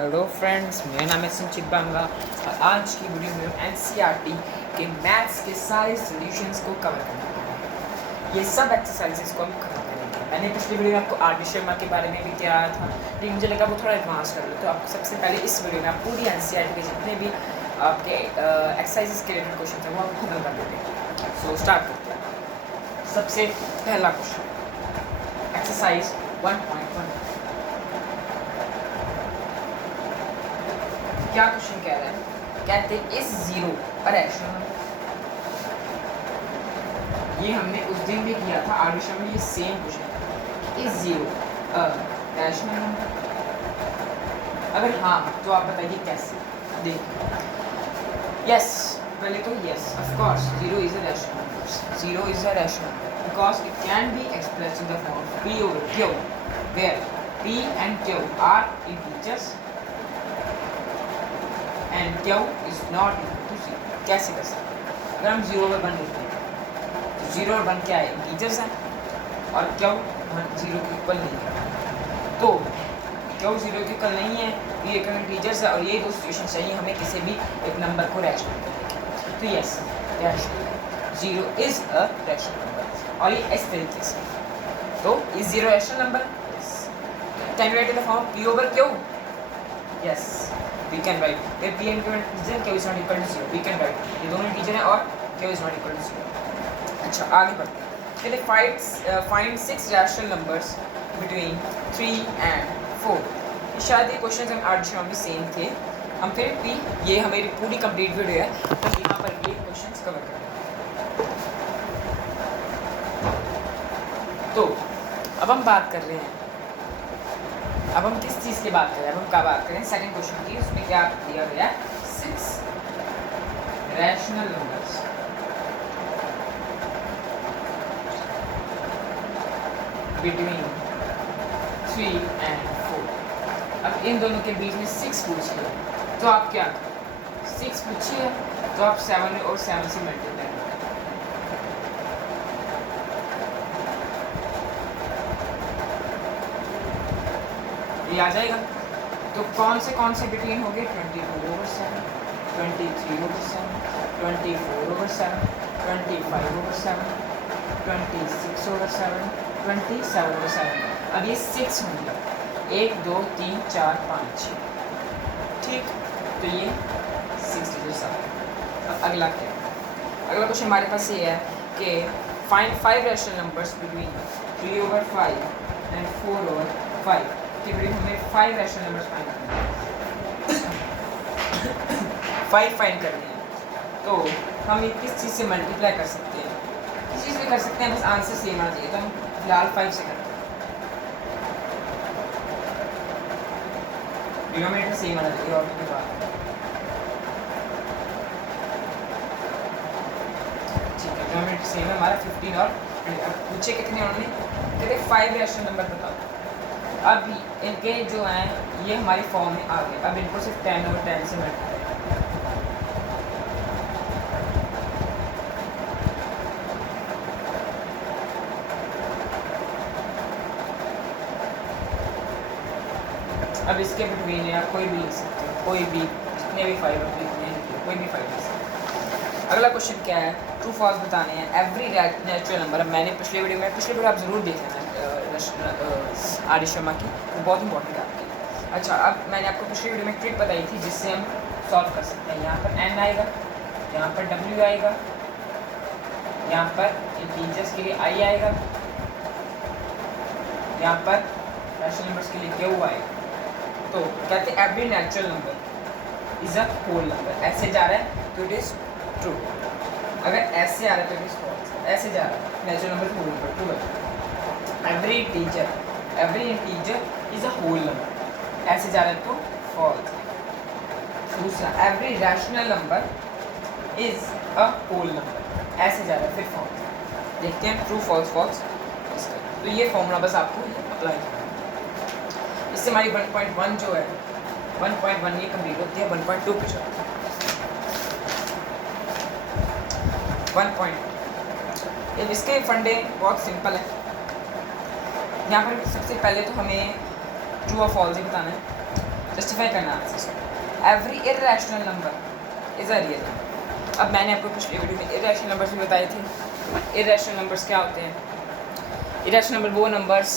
Hello friends, मेरा नाम है संचित बांगा और आज की वीडियो में हम एनसीईआरटी के मैथ्स के सारे सॉल्यूशंस को कवर करेंगे। ये सब एक्सरसाइजेस को हम कवर करेंगे। मैंने पिछली वीडियो में आपको आर.डी. शर्मा के बारे में भी कराया था, लेकिन मुझे लगा वो थोड़ा एडवांस कर लो, तो आपको सबसे पहले इस वीडियो में आप पूरी एनसीईआरटी के जितने भी आपके एक्सरसाइजेस के रिलेटेड क्वेश्चन हैं वो आप खत्म कर देंगे। सो स्टार्ट करते हैं। सबसे पहला क्वेश्चन, एक्सरसाइज 1.1। क्या क्वेश्चन कह रहा है? कहते इस जीरो पर रैशनल, ये हमने उस दिन भी किया था आर.डी. शर्मा में, ये सेम क्वेश्चन। इस जीरो रैशनल नंबर, अगर हाँ तो आप बताइए कैसे। देखिए, यस, पहले तो yes, of course zero is a rational number. Zero is a rational number because it can be expressed in the form p over q, where p and q are integers and q is not equal to zero. कैसे कर सकते हैं? अगर हम zero और one लिखते हैं तो जीरो और वन क्या है? इंटीजर्स हैं और क्यू जीरो के इक्वल नहीं है। तो क्यू जीरो के इक्वल नहीं है, ये इंटीजर्स है और ये दो सिचुएशन चाहिए हमें किसी भी एक नंबर को रैशनल करने के। तो yes, rational zero is a rational number और ये इस तरीके से। तो is zero rational number? Can write in the form p over q? Yes, we can write where p and q are integer, q is not equal to 0, we can write ये दोनों integer हैं और q is not equal to 0। अच्छा, आगे बढ़ते हैं। चलिए find 6 rational numbers between 3 and 4। शायद ये क्वेश्चन हम आर.डी. शर्मा में सेम थे, हम फिर भी ये हमारी पूरी कंप्लीट वीडियो है तो यहाँ पर ये क्वेश्चन कवर करेंगे। तो अब हम बात कर रहे हैं, अब हम किस चीज़ की बात करें? अब हम क्या बात करें? सेकंड क्वेश्चन की। उसमें क्या दिया गया है? 6 रैशनल नंबर्स बिटवीन 3 and 4। अब इन दोनों के बीच में 6 पूछिए तो आप क्या करें? 6 पूछिए तो आप 7 और 7 से मल्टीप्लाई करें। ये आ जाएगा। तो कौन से बिटवीन हो गए? 22/7, 23/7, 24/7, 25/7, 26/7, 27/7। अब ये 6 होंगे, 1 2 3 4 5 6। ठीक, तो ये 6 डिजिट्स आ गए। अब अगला क्या है? अगला क्वेश्चन हमारे पास ये है कि find 5 rational numbers between 3/5 and 4/5 कि हमें 5 रैशनल नंबर्स फाइंड करने हैं। 5 फाइंड करने हैं तो हम ये किस चीज़ से मल्टीप्लाई कर सकते हैं? किस चीज़ से कर सकते हैं? बस आंसर सेम आना चाहिए, तो हम फिलहाल 5 से करते हैं। डिनोमिनेटर सेम आना चाहिए और उसके बाद ठीक है, डिनोमिनेटर सेम है हमारा 15 और पूछे कितने उन्होंने? कहते 5 रैशनल नंबर बताओ। अब इनके जो हैं ये हमारी फॉर्म में आ गए। अब इनको सिर्फ 10/10 से मल्टीप्लाई। अब इसके बिटवीन या कोई भी लिख सकते हो, कोई भी, जितने भी 5 लिखने हैं कोई भी 5 लिख सकते हो। अगला क्वेश्चन क्या है? ट्रू फॉल्स बताने हैं एवरी नेचुरल नंबर। मैंने पिछली वीडियो आप ज़रूर देख लेना आर.डी. शर्मा की, वो बहुत इंपॉर्टेंट है आपके लिए। अच्छा, अब मैंने आपको पिछली वीडियो में ट्रिक बताई थी जिससे हम सॉल्व कर सकते हैं। यहाँ पर n आएगा, यहाँ पर w आएगा, यहाँ पर इंटीजर्स के लिए i आएगा, यहाँ पर रैशनल नंबर्स के लिए q आएगा। तो कहते हैं every natural number is a whole number. ऐसे जा रहा है तो इट इज ट्रू, अगर ऐसे आ रहा है तो इट इज फॉल्स। ऐसे जा रहा है natural number whole number true. Every integer is a whole number, ऐसे जा रहा है तो फॉल्स। दूसरा, every rational number is a whole number, ऐसे जा रहा है फिर फॉल्स। देखते हैं ट्रू फॉल्स फॉल्स। तो ये फॉर्मूला बस आपको अप्लाई करना है। इससे हमारी 1.1 जो है 1.1 ये कंप्लीट होती है। 1.2 पे चलते हैं। 1. इसके फंडे बहुत सिंपल है। यहाँ पर सबसे पहले तो हमें ट्रू और फॉल्स ही बताना है। जस्टिफाई करना answer. Every irrational number is a real number. अब मैंने आपको पिछले वीडियो में इरेशनल नंबर्स भी बताए थे। इरेशनल नंबर्स क्या होते हैं? इरेशनल नंबर वो नंबर्स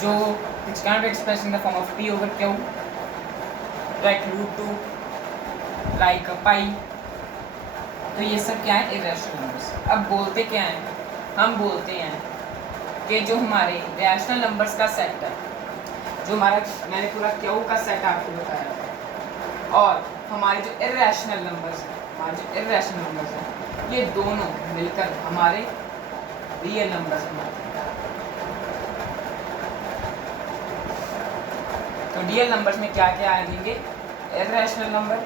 जो which cannot be expressed in the form of p over q, like √2, like pi। तो ये सब क्या है? Irrational numbers. अब बोलते क्या हैं? हम बोलते हैं कि जो हमारे रैशनल नंबर्स का सेट है, जो हमारा, मैंने पूरा क्यू का सेट आपको बताया है, और हमारे जो इरेशनल नंबर्स हैं, हमारे जो इरेशनल नंबर्स हैं, ये दोनों मिलकर हमारे रियल नंबर्स बनाते हैं। तो रियल नंबर्स में क्या क्या आएंगे? इरेशनल नंबर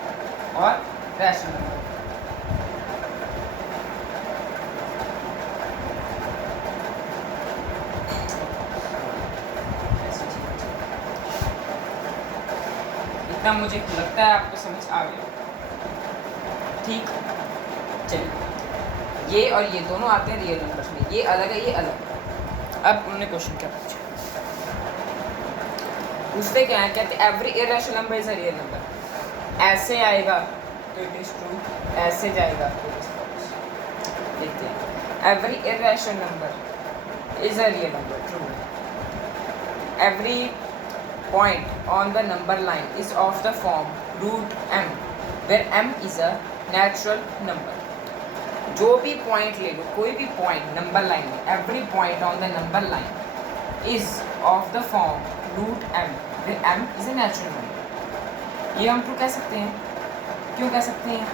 और रैशनल नंबर। इतना मुझे लगता है आपको समझ आ गया। ठीक, चलिए, ये और ये दोनों आते हैं रियल नंबर्स में, ये अलग है, ये अलग है। अब उन्होंने क्वेश्चन क्या पूछा? पूछते क्या है? कहते every irrational number is a real number. ऐसे आएगा तो इट इज ट्रू, ऐसे जाएगा तो इट इज फॉल्स। देखते हैं। Every irrational number is a real number, true. Every point on the number line is of the form root m, where m is a natural number। जो भी point ले लो, कोई भी पॉइंट नंबर लाइन में, every point on the number line is of the form root m, where m is a natural number। ये हम true कह सकते हैं। क्यों कह सकते हैं?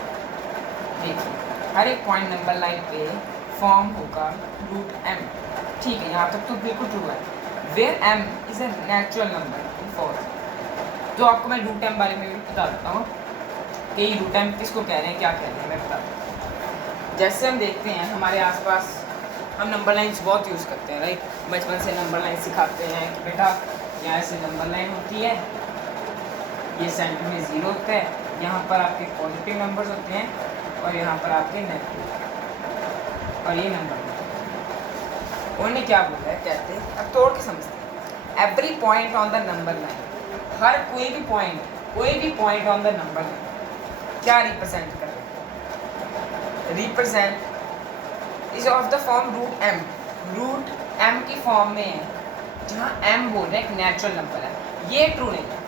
देखिए, हर एक पॉइंट नंबर लाइन पे फॉर्म होगा रूट m। ठीक है, यहाँ तक तो बिल्कुल ट्रू है। where m is a natural number, तो आपको मैं रूट m बारे में भी बता देता हूँ कि रूट m किसको कह रहे हैं, क्या कह रहे हैं, मैं बता दूँ। जैसे हम देखते हैं हमारे आसपास, हम नंबर लाइन्स बहुत यूज़ करते हैं, राइट। बचपन से नंबर लाइन सिखाते हैं कि बेटा यहाँ से नंबर लाइन होती है, ये सेंटर में 0 होता है, यहाँ पर आपके पॉजिटिव नंबर्स होते हैं और यहाँ पर आपके नेगेटिव, और ये नंबर। उन्होंने क्या बोला है? कहते हैं, अब तोड़ के समझते हैं। Every point on the number line, हर कोई भी point on the number line क्या रिप्रेजेंट कर रहे हैं? Represent is of the form root m। Root m की फॉर्म में है, जहाँ m बोल रहे हैं एक नेचुरल नंबर है। ये ट्रू नहीं है,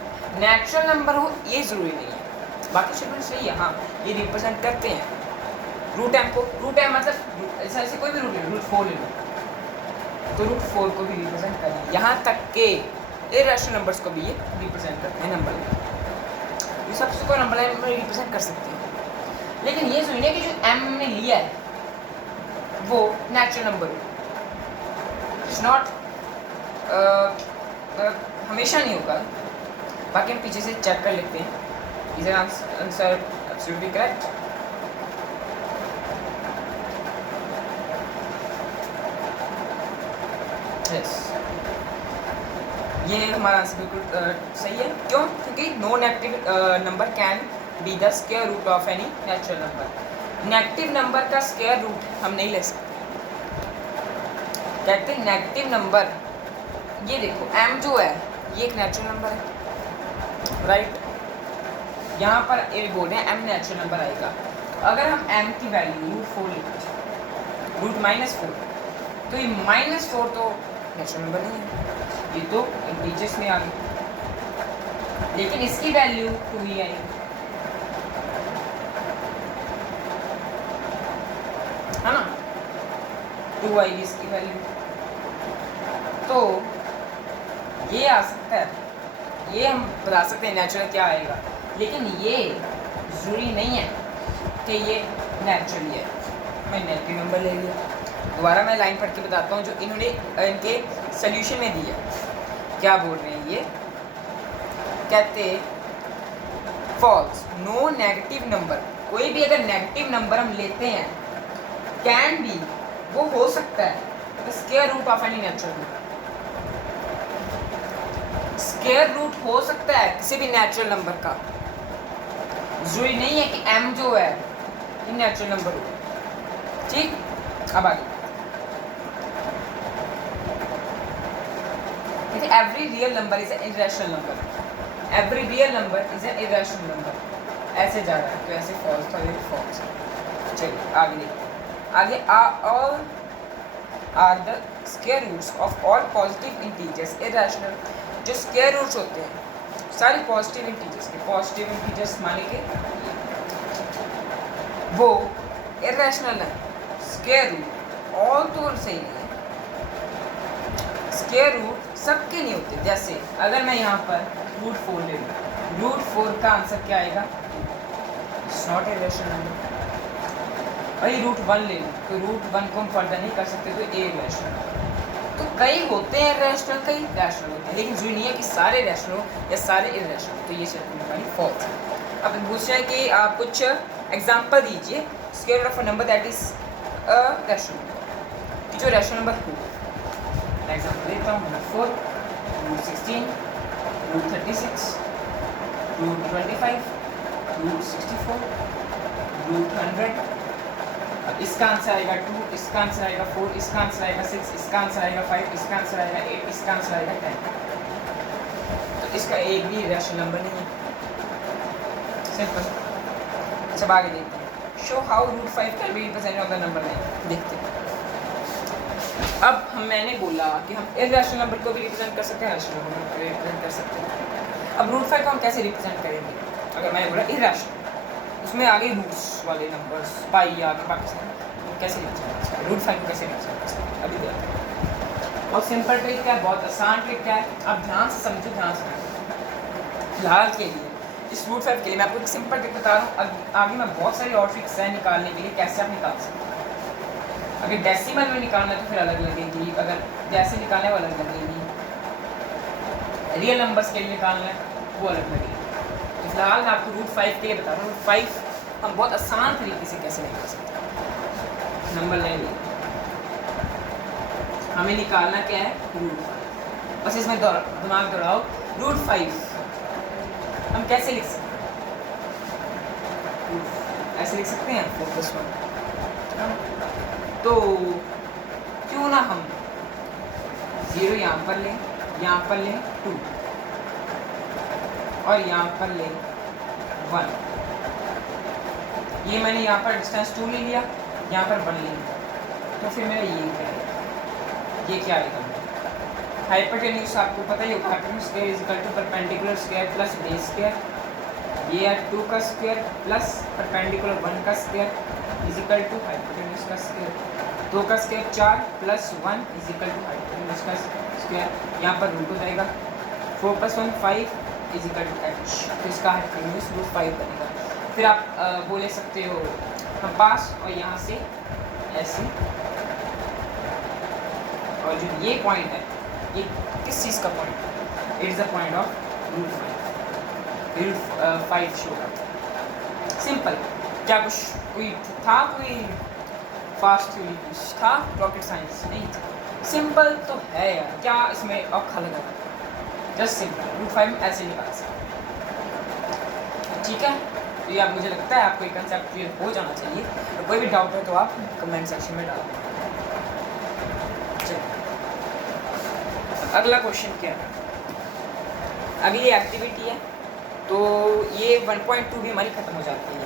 नेचुरल नंबर हो ये जरूरी नहीं है, बाकी शेड्यूल सही है। हाँ, ये रिप्रेजेंट करते हैं रूट m को। रूट m मतलब ऐसे कोई भी रूट ले लो, रूट 4 ले लो, तो रूट 4 को भी रिप्रेजेंट करना है। यहाँ तक के इरेशनल नंबर्स को भी ये रिप्रेजेंट करते हैं नंबर लाइन। ये सबसे को नंबर लाइन में रिप्रेजेंट कर सकते हैं, लेकिन ये सुनिए कि जो m ने लिया है वो नेचुरल नंबर हो, इट्स नॉट, हमेशा नहीं होगा। बाकी हम पीछे से चेक कर लेते हैं। Is answer absolutely correct? Yes, ये हमारा आंसर बिल्कुल सही है। क्यों? क्योंकि no negative number can be the square root of any natural number. Negative number का स्क्वायर रूट हम नहीं ले सकते। कहते हैं नेगेटिव नंबर, ये देखो m जो है ये एक नेचुरल नंबर है, राइट। यहाँ पर ये बोल रहे हैं m नेचुरल नंबर आएगा। अगर हम m की वैल्यू रूट 4 लिखें, रूट -4, तो ये -4 तो नेचुरल नंबर नहीं है, ये तो इंटीजर्स में आ गई, लेकिन इसकी वैल्यू 2 ही आएगी, है ना। 2 आएगी इसकी वैल्यू, तो ये आ सकता है, ये हम बता सकते हैं नेचुरल क्या आएगा, लेकिन ये जरूरी नहीं है कि ये नेचुरल है। मैं नेगेटिव नंबर ले लिया। दोबारा मैं लाइन पढ़ के बताता हूँ जो इन्होंने इनके सोल्यूशन में दिया। क्या बोल रहे हैं ये? कहते फॉल्स, नो नेगेटिव नंबर, कोई भी अगर नेगेटिव नंबर हम लेते हैं, कैन बी, वो हो सकता है the square root of any natural number. Square root हो सकता है किसी भी नेचुरल नंबर का, जरूरी नहीं है कि m जो है ये नेचुरल नंबर हो। ठीक, अब आगे every real number is an irrational number. Every real number is an irrational number, ऐसे जा रहा है तो ऐसे फॉल्स था, ये फॉल्स। चलिए आगे देखिए, आगे all are the square roots of all positive integers irrational. जो स्क्वायर रूट्स होते हैं सारे पॉजिटिव इंटीजर्स के, पॉजिटिव इंटीजर्स माने के वो इरेशनल है। स्क्वायर रूट ऑल तो सही नहीं है, स्क्वायर रूट सबके नहीं होते। जैसे अगर मैं यहाँ पर रूट 4 ले लूँ, रूट 4 का आंसर क्या आएगा? It's not a rational number. वही रूट 1 ले लूँ तो रूट 1 को हम फर्दर नहीं कर सकते तो ए रैशनल। तो कई होते हैं रैशनल, कई रैशनल होते हैं, लेकिन जरूरी नहीं है कि सारे रैशनल हो या सारे इरेशनल। तो ये हमारी फॉल्स है। अब पूछ रहे हैं कि आप कुछ एग्जाम्पल दीजिए square of a number that is a rational number, जो रैशनल नंबर हो। एग्जाम्पल देता हूँ, number 4, root 16, root 36, root 25, root 64, root 100। अब इसका आंसर आएगा 2, इसका आंसर आएगा 4, इसका आंसर आएगा 6, इसका आंसर आएगा 5, इसका आंसर आएगा 8, इसका आंसर आएगा 10। तो इसका एक भी रैशनल नंबर नहीं है, सिंपल। सब आगे देखते हैं, show how root 5 can be represented on the number line. देखते हैं, अब मैंने बोला कि हम इरेशनल नंबर को भी रिप्रेजेंट कर सकते हैं, रैशनल नंबर को भी रिप्रेजेंट कर सकते हैं। अब रूट 5 को हम कैसे रिप्रेजेंट करेंगे? अगर मैंने बोला इरेशनल, उसमें आगे रूट्स वाले नंबर्स पाई आगे बाकी सब, तो कैसे रिप्रेजेंट कर सकते हैं? रूट 5 को कैसे रिप्रेजेंट कर सकते हैं अभी देखते हैं। और सिंपल ट्रिक क्या है, बहुत आसान ट्रिक क्या है, आप ध्यान से समझो, ध्यान से। फिलहाल के लिए इस रूट 5 के लिए मैं आपको एक सिंपल ट्रिक बता रहा हूँ, आगे मैं बहुत सारी और ट्रिक्स हैं निकालने के लिए कैसे आप निकाल सकते हैं। अगर डेसिमल में निकालना है तो फिर अलग लगेगी, अगर जैसे निकालने वो अलग लगेगी, रियल नंबर्स के लिए निकालना है वो अलग लगेगी। तो फिलहाल मैं आपको रूट 5 के लिए बता रहा हूँ। रूट 5 हम बहुत आसान तरीके से कैसे निकाल सकते हैं। नंबर लाइन हमें निकालना क्या है? रूट 5। बस इसमें दिमाग दौड़ाओ, रूट 5 हम कैसे लिख सकते हैं? ऐसे लिख सकते हैं 4+1। तो क्यों ना हम 0 यहाँ पर लें, यहाँ पर लें 2 और यहाँ पर लें 1। ये मैंने यहाँ पर डिस्टेंस 2 ले लिया, यहाँ पर 1 ले लिया, तो फिर मेरा ये क्या है? ये क्या आएगा? हाइपोटेन्यूज आपको पता ही होगा, hypotenuse square is equal to perpendicular square plus base square. ये है 2 का स्क्वायर प्लस परपेंडिकुलर 1 का square is equal to hypotenuse का स्क्वायर। 2 का square 4 plus 1 is equal to hypotenuse का स्क्वायर। यहाँ पर रूट हो जाएगा, 4+1 5 इज इक्वल टू h। तो इसका हाइपोटेन्यूज रूट 5 बनेगा। फिर आप बोले सकते हो हम पास, और यहाँ से ऐसे, और जो ये पॉइंट है ये किस चीज़ का पॉइंट है? It is the point of root 5। Root 5 show करता है। सिंपल। क्या कुछ कोई था, कोई फास्ट थ्योरी था, रॉकेट साइंस नहीं था, सिंपल तो है यार, क्या इसमें औखा लगा? Just simple. रूट 5 ऐसे निकाल सकते, ठीक है। तो ये आप, मुझे लगता है आपको एक कंसेप्ट क्लियर हो जाना चाहिए। तो कोई भी डाउट है तो आप कमेंट सेक्शन में डाल दें। अगला क्वेश्चन क्या है? अगली एक्टिविटी है, तो ये 1.2 भी हमारी खत्म हो जाती है।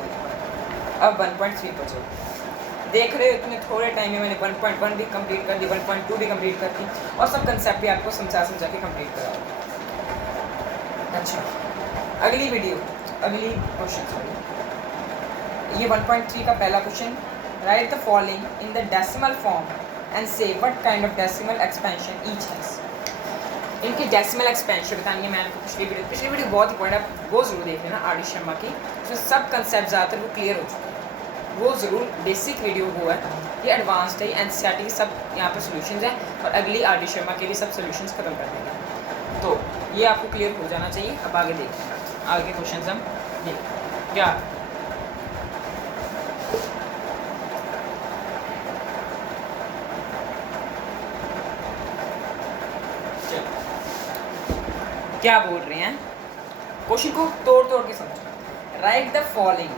अब 1.3 पर चलो। देख रहे हो इतने थोड़े टाइम में मैंने 1.1 भी कंप्लीट कर दी, 1.2 भी कंप्लीट कर दी, और सब कंसेप्ट भी आपको समझा के कंप्लीट करा। अच्छा, अगली क्वेश्चन सॉरी, ये 1.3 का पहला question. Write the following in the decimal form and say what kind of decimal expansion each has. इनकी डेसिमल एक्सपेंशन बतानी है। मैंने पिछली वीडियो बहुत इंपॉर्टेंट है, वो जरूर देख लेना आर डी शर्मा की, उसमें सब कंसेप्ट ज़्यादातर वो क्लियर हो चुके हैं। वो ज़रूर, बेसिक वीडियो वो है, ये एडवांस्ड है, एनसीईआरटी सब यहाँ पर सोल्यूशंस हैं, और अगली आर डी शर्मा के भी सब सोल्यूशंस खत्म कर देंगे। तो ये आपको क्लियर हो जाना चाहिए। अब आगे देखते हैं, आगे क्वेश्चन हम देख क्या क्या बोल रहे हैं। क्वेश्चन को तोड़ के समझो। राइट द फॉलोइंग,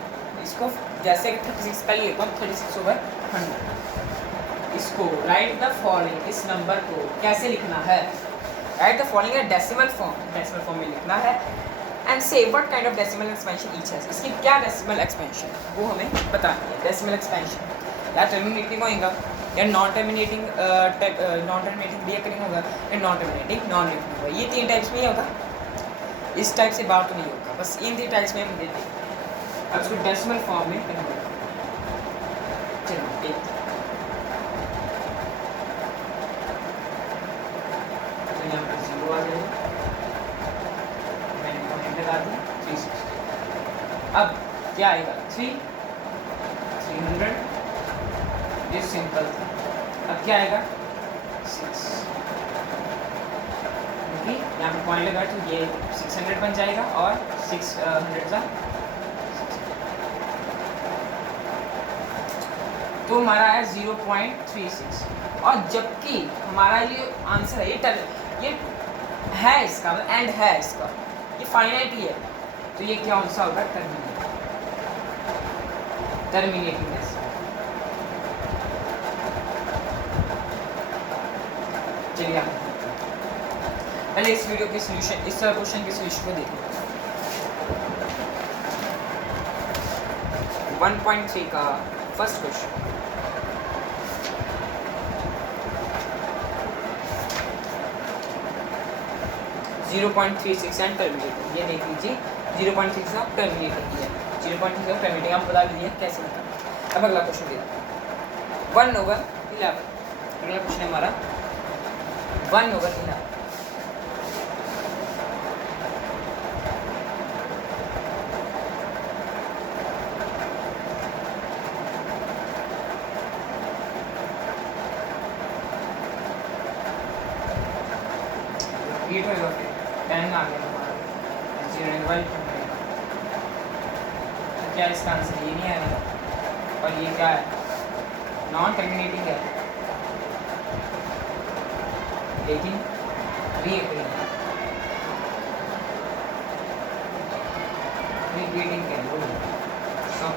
इसको जैसे 36 पहले लिखो, 36/100। इसको राइट द फॉलोइंग, इस नंबर को कैसे लिखना है? राइट द फॉलोइंग है डेसिमल फॉर्म में लिखना है। And say what kind of decimal expansion each has, इसकी क्या डेसिमल एक्सपेंशन है वो हमें बतानी है। डेसिमल एक्सपेंशन या टर्मिनेटिंग होएगा या नॉन टर्मिनेटिंग रीअकरिंग होगा या नॉन टर्मिनेटिंग नॉन रीअकरिंग होगा। ये 3 टाइप्स में ही होगा, इस टाइप से बात तो नहीं होगा, बस इन 3 टाइप्स में हम देते हैं। अब इसको डेसिमल फॉर्म में कन्वर्ट चलो देखते हैं। तो यहाँ पर 0 आ जाएगा, मैंने पॉइंट लगा दिया 360। अब क्या आएगा 300, ये सिंपल था। अब क्या आएगा 6, क्योंकि यहाँ पे पॉइंट लगा तो ये 600 बन जाएगा और 600 का तो हमारा है 0.36। और जबकि हमारा ये आंसर है ये है इसका एंड है इसका, ये फाइनाइट ही है, तो ये क्या कौन सा होगा टर्मिनेटिंग। चलिए पहले इस वीडियो के सॉल्यूशन, इस क्वेश्चन के सॉल्यूशन को देखिए। 1.3 का फर्स्ट क्वेश्चन, (0.36) एंड टर्मिनेटिंग। ये देख लीजिए 0.6 ऑफ टर्मिनेटिंग है, 0.6 ऑफ टर्मिनेटिंग आप बता लीजिए कैसे होता। अब अगला क्वेश्चन देखते 1/11। अगला क्वेश्चन है हमारा 1/11। रिपीट होगा फिर 10 आ गया हमारा 0 तो क्या इसका आंसर ये नहीं आएगा। और ये क्या है नॉन टर्मिनेटिंग है लेकिन रीअकरिंग है, रिपीटिंग है वो सब।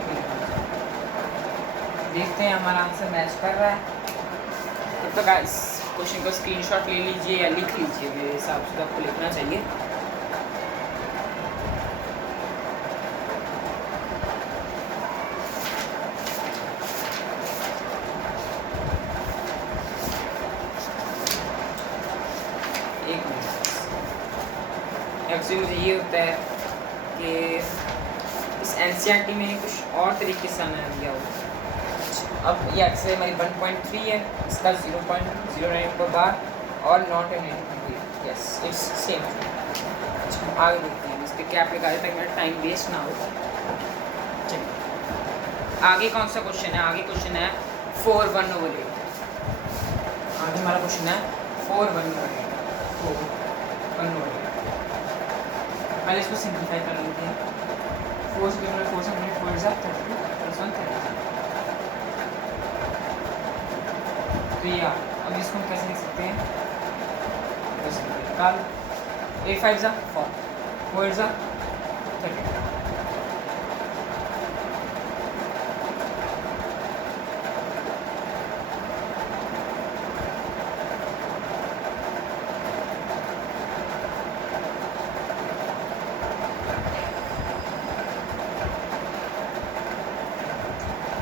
देखते हैं हमारा आंसर मैच कर रहा है। तब तक इस क्वेश्चन का स्क्रीनशॉट ले लीजिए या लिख लीजिए, मेरे हिसाब से आपको लिखना चाहिए। एक मिनट, एक्चुअली मुझे ये होता है कि इस एनसीईआरटी में कुछ और तरीके से आना दिया हो। अब ये एक्स हमारी 1.3 है, इसका 0.09 पर बार और not an yes it's same. अच्छा आगे देखते हैं, इस पर क्या लगा ताकि मेरा टाइम वेस्ट ना हो। चलिए आगे कौन सा क्वेश्चन है, आगे क्वेश्चन है 4/1/8। आगे हमारा क्वेश्चन है 4/1/8। पहले इसको सिंप्लीफाई कर लेते हैं। 4 से 4 से 4 is 30 + 1 30। तो ये अब इसको हम कैसे लिख सकते हैं, निकाल 8 5 जा 4 4 जा 30।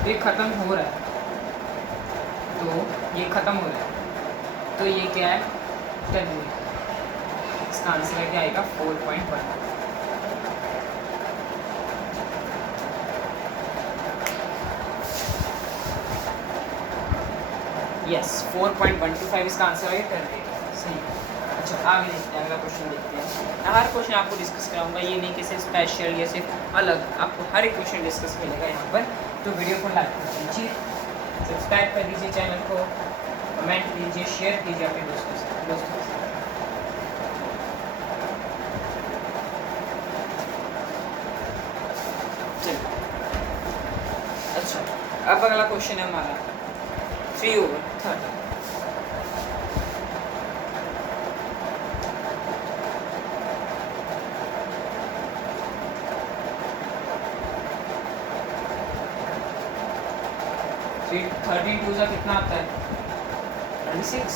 ये ख़त्म हो रहा है, तो ये ख़त्म हो रहा है, तो ये क्या है 10। इसका आंसर क्या आएगा 4.1। यस 4.125 इसका आंसर है 10। सही। अच्छा आगे देखते हैं, अगला क्वेश्चन देखते हैं। हर क्वेश्चन आपको डिस्कस कराऊंगा, ये नहीं कि सिर्फ स्पेशल या सिर्फ अलग, आपको हर एक क्वेश्चन डिस्कस मिलेगा यहाँ पर। तो वीडियो को लाइक कर दीजिए, सब्सक्राइब कर दीजिए चैनल को, कमेंट कीजिए, शेयर कीजिए अपने दोस्तों से। चलिए अच्छा अब अगला क्वेश्चन है हमारा 3/30। फिर 13 2 कितना आता है 36।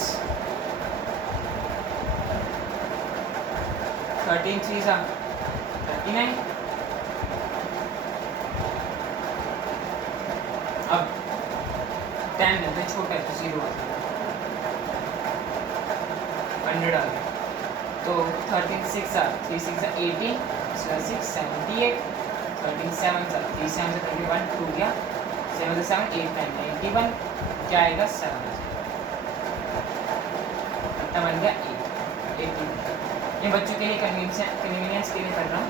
13 3 30 39। अब 10 है तो छोटा है तो 0 आ जाएगा, 100 आ गया। तो 13 6 3 6 18, 6 78, 13 7 3 7 21, 2 गया, 7 7 8 9 91, क्या आएगा 7 कितना बन गया 8 18। ये बच्चों के लिए कन्वीनियंस के लिए कर रहा हूँ,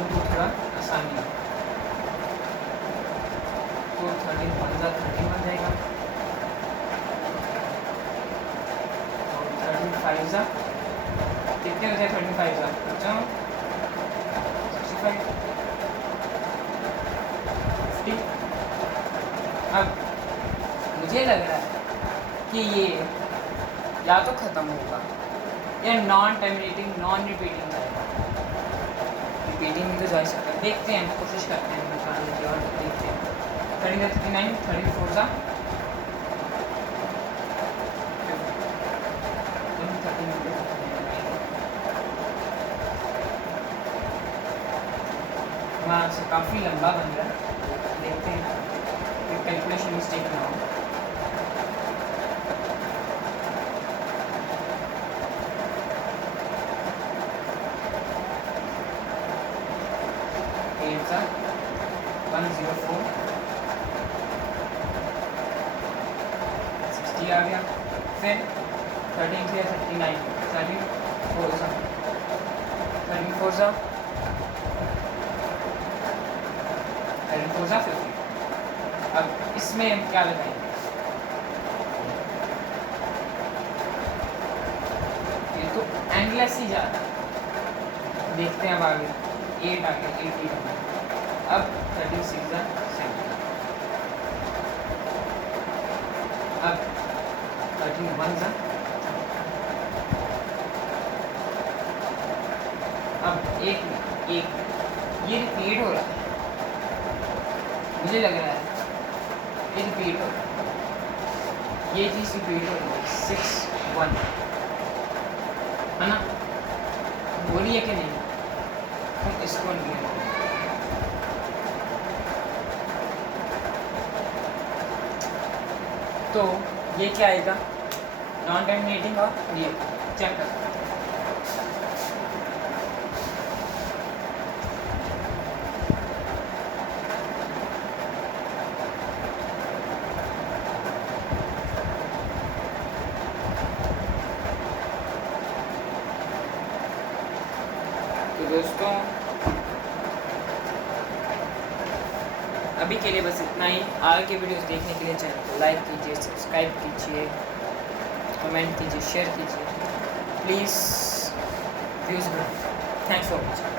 उनको थोड़ा आसानी है। तो 13 15 13 बन जाएगा, तो 13 5 कितने हो जाए 35 बच्चों 65 50। अब मुझे लग रहा है कि ये या तो ख़त्म होगा या नॉन टर्मिनेटिंग नॉन रिपीटिंग जाएगा। रिपीटिंग भी तो जा सकता है, देखते हैं, कोशिश करते हैं निकालने की और देखते हैं। 39 34 सा 13 वहाँ से काफ़ी लंबा बन रहा है, देखते हैं कि कैलकुलेशन मिस्टेक ना हो। एट सा 104 60 आ गया, फिर 13 से 39 34 सा 34 सा 34 सा 50। अब इसमें हम क्या लगाएंगे, ये तो एंडलेस ही जा रहा है, देखते हैं अब आगे 8 आ गया 80 आ गया। अब 36 सा 70, अब 31 सा, अब एक ये रिपीट हो रहा है, मुझे लग रहा है ये रिपीट हो रहा है, ये चीज़ रिपीट हो रही है 6 1 है ना, हो रही है कि नहीं, हम इसको नहीं है। तो ये क्या आएगा नॉन टर्मिनेटिंग, और ये चेक कर दोस्तों। अभी के लिए बस इतना ही। आगे के वीडियोस देखने के लिए चैनल को लाइक कीजिए, सब्सक्राइब कीजिए, कमेंट कीजिए, शेयर कीजिए प्लीज़। व्यूज़ बढ़ाइए। Thanks for watching.